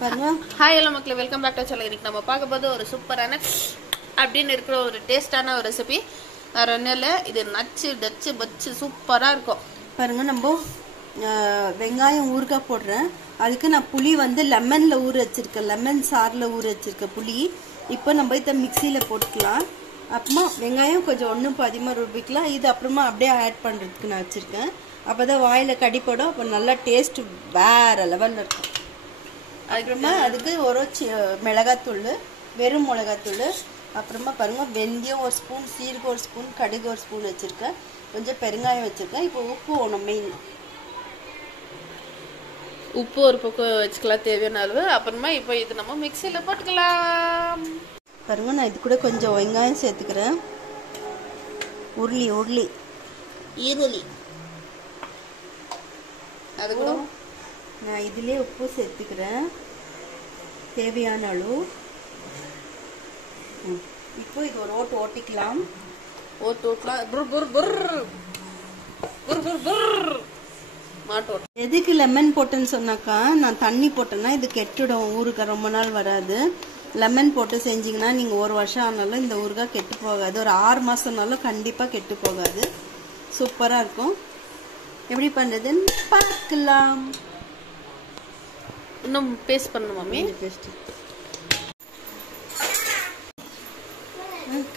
Hi hello மக்களே, welcome back to channel. இன்னைக்கு நம்ம பார்க்க போது ஒரு சூப்பரான அப்படின்னு இருக்கிற ஒரு டேஸ்டான ஒரு ரெசிபி. வேற ஒன்றும் இல்லை, இது நச்சு டச்சு பச்சு சூப்பராக இருக்கும். பாருங்க, நம்ம வெங்காயம் ஊறுகாய் போடுறேன். அதுக்கு நான் புளி வந்து லெமனில் ஊற வச்சிருக்கேன், லெமன் சாரில் ஊற வச்சிருக்கேன் புளி. இப்போ நம்ம இதை மிக்சியில் போட்டுக்கலாம். அப்புறமா வெங்காயம் கொஞ்சம் ஒன்றும் பாதியமாக ருபிக்கலாம். இது அப்புறமா அப்படியே ஆட் பண்ணுறதுக்கு நான் வச்சுருக்கேன். அப்போ தான் வாயில் கடிப்படும். அப்போ நல்லா டேஸ்ட் வேறு லெவலில் இருக்கும். அப்புறமா அதுக்கு ஒரு மிளகாத்தூள், வெறும் மிளகாத்தூள். அப்புறமா பாருங்கள், வெந்தயம் ஒரு ஸ்பூன், சீரகம் ஒரு ஸ்பூன், கடுகு ஒரு ஸ்பூன் வச்சுருக்கேன், கொஞ்சம் பெருங்காயம் வச்சுருக்கேன். இப்போ உப்பு ஒன்று மெயின். உப்பு ஒரு பக்கம் வச்சுக்கலாம் தேவையான அளவு. அப்புறமா இப்போ இது நம்ம மிக்சியில் போட்டுக்கலாம். பாருங்க, நான் இது கூட கொஞ்சம் வெங்காயம் சேர்த்துக்கிறேன். உருளி ஈருளி அது கூட நான் இதிலே உப்பு சேர்த்துக்கிறேன் தேவையான அளவு. இப்போ இது ஒரு ஓட்டிக்கலாம். எதுக்கு லெமன் போட்டேன்னு சொன்னாக்கா, நான் தண்ணி போட்டேன்னா இது கெட்டுடும், ஊறுகாய் ரொம்ப நாள் வராது. லெமன் போட்டு செஞ்சிங்கன்னா நீங்கள் ஒரு வருஷம் ஆனாலும் இந்த ஊறுகாய் கெட்டு போகாது. ஒரு 6 மாதம்னாலும் கண்டிப்பாக கெட்டு போகாது. சூப்பராக இருக்கும். எப்படி பண்ணுறதுன்னு பார்க்கலாம். இன்னும் பேஸ்ட் பண்ணணும் மாமி. பேஸ்ட்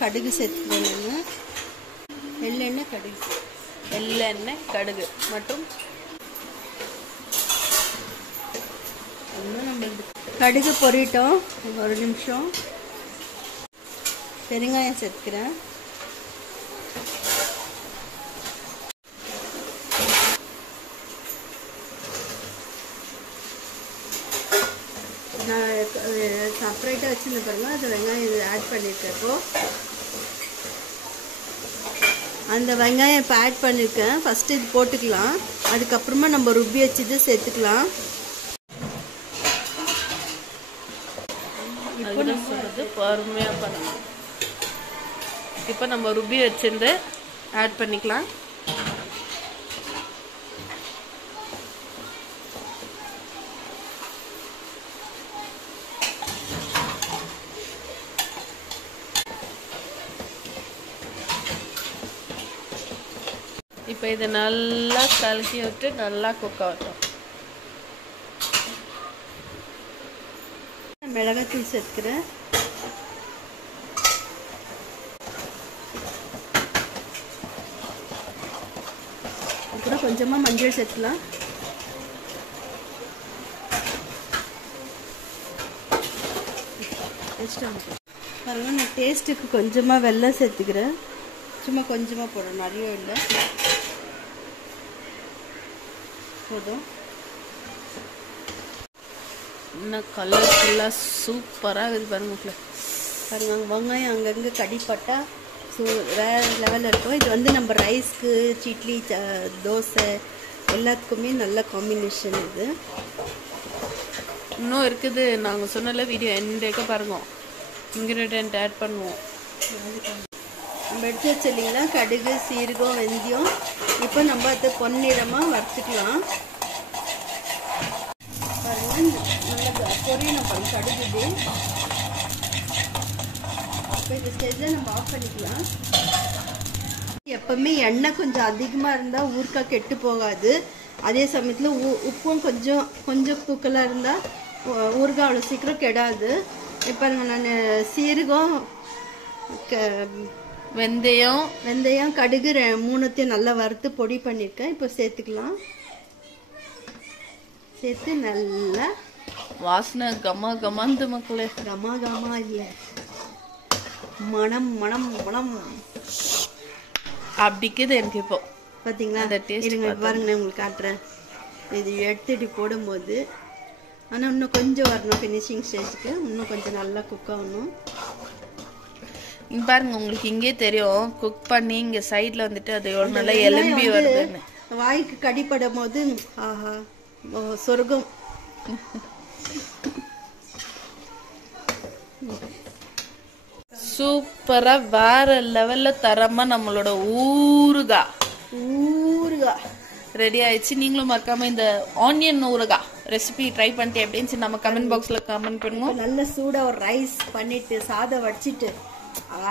கடுகு சேர்த்துக்கணும். எள்ளெண்ணெய், கடுகு, எள்ளெண்ணெய், கடுகு மற்றும் நம்ம கடுகு பொரிட்டோம். ஒரு நிமிஷம் பெருங்காயம் சேர்த்துக்கிறேன். நான் செப்பரேட்டாக வச்சுருந்த பாருங்க, அது வெங்காயம் ஆட் பண்ணியிருக்கேன். இப்போ அந்த வெங்காயம் இப்போ ஆட் பண்ணியிருக்கேன். ஃபஸ்ட்டு இது போட்டுக்கலாம். அதுக்கப்புறமா நம்ம ருப்பி வச்சுட்டு சேர்த்துக்கலாம். சொல்றது பொறுமையாக பண்ணணும். இப்போ நம்ம ருபி வச்சிருந்து ஆட் பண்ணிக்கலாம். இப்போ இதை நல்லா கலக்கி விட்டு நல்லா குக் ஆகட்டும். மிளகாத்தூள் சேர்த்துக்கிறேன். அப்புறம் கொஞ்சமாக மஞ்சள் சேர்த்துக்கலாம். பாருங்க, நான் டேஸ்ட்டுக்கு கொஞ்சமாக வெல்லம் சேர்த்துக்கிறேன். சும்மா கொஞ்சமாக போடுறேன், நிறைய இல்லை, போதும். இன்னும் கலர்ஃபுல்லாக சூப்பராக இது பாருங்க. பாருங்க, வெங்காயம் அங்கங்கே கடிப்பட்டா வேறு லெவலில் இருக்கும். இது வந்து நம்ம ரைஸ்க்கு, இட்லி, தோசை எல்லாத்துக்குமே நல்ல காம்பினேஷன். இது இன்னும் இருக்குது. நாங்கள் சொன்னல வீடியோ எந்த பாருங்க, இன்க்ரீடியன்ட் ஆட் பண்ணுவோம். நம்ம எடுத்து வச்சில்லைங்களா, கடுகு, சீரகம், வெந்தயம். இப்போ நம்ம அதை பொன்னிறமாக வறுத்துக்கலாம். பாருங்க, நல்லா பொரியணும். பாருங்க, கடுகுது. இப்போ இந்த ஸ்டேஜில் நம்ம ஆஃப் பண்ணிக்கலாம். எப்பவுமே எண்ணெய் கொஞ்சம் அதிகமாக இருந்தால் ஊறுகாய் கெட்டு போகாது. அதே சமயத்தில் உப்பும் கொஞ்சம் தூக்கலாக இருந்தால் ஊறுகாய் அவ்வளோ சீக்கிரம் கெடாது. இப்போ நான் சீரகம், வெந்தயம், கடுகு 3த்தையும் நல்லா வறுத்து பொடி பண்ணியிருக்கேன். இப்போ சேர்த்துக்கலாம். சேர்த்து நல்லா வாசனை கமா கமாந்து மக்களே. கமா இல்லை, மனம் மனம் மனம் அப்படிக்குது எனக்கு. இப்போ பார்த்தீங்களா, இருங்க பாருங்க, உங்களுக்கு காட்டுறேன். இது எடுத்துட்டு போடும்போது ஆனால் இன்னும் கொஞ்சம் வரணும் ஃபினிஷிங் ஸ்டேஜுக்கு. இன்னும் கொஞ்சம் நல்லா குக் ஆகணும். இங்க பாருங்க, உங்களுக்கு இங்கே தெரியும் குக் பண்ணி இங்க சைட்ல வந்துட்டு அது எவ்வளவு நல்லா எலும்பி வருதுன்னு. வாய்க்கு கடிப்படும் போது ஆஹா சொர்க்கம். சூப்பரா வேற லெவல்ல தரமா நம்மளோட ஊறுகாய் ஊறுகாய் ரெடி ஆயிடுச்சு. நீங்களும் மறக்காம இந்த ஆனியன் ஊறுகாய் ரெசிபி ட்ரை பண்ணிட்டு எப்படின்னு நம்ம கமெண்ட் பாக்ஸ்ல கமெண்ட் பண்ணுவோம். நல்ல சூடா ஒரு ரைஸ் பண்ணிட்டு சாதம் வடிச்சிட்டு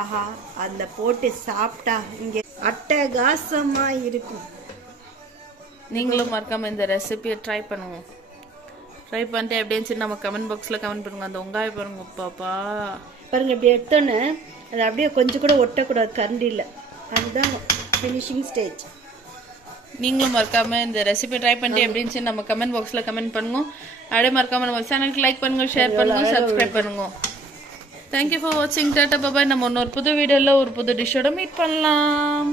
ஆஹா அந்த போட்டு சாப்பிட்டா இங்க அட்டகாசமா இருக்கும். நீங்களும் மறக்காம இந்த ரெசிபியை ட்ரை பண்ணுவோம். ட்ரை பண்ணிட்டு எப்படின்னு நம்ம கமெண்ட் பாக்ஸ்ல கமெண்ட் பண்ணுங்க. அந்த வெங்காயம் பாருங்க பாப்பா, பாருங்க இப்படி எடுத்தோன்னே அது அப்படியே கொஞ்சம் கூட ஒட்டக்கூடாது கரண்டியில். அதுதான் ஃபினிஷிங் ஸ்டேஜ். நீங்களும் மறக்காம இந்த ரெசிபி ட்ரை பண்ணிட்டு எப்படின்னு நம்ம கமெண்ட் பாக்ஸ்ல கமெண்ட் பண்ணுங்க. அப்படியே மறக்காம நம்ம சேனலுக்கு லைக் பண்ணுங்க, ஷேர் பண்ணுங்க, சப்ஸ்கிரைப் பண்ணுங்க. தேங்க்யூ ஃபார் வாட்சிங். டாடா பாபாய். நம்ம இன்னொரு புது வீடியோல ஒரு புது டிஷ்ஷோட மீட் பண்ணலாம்.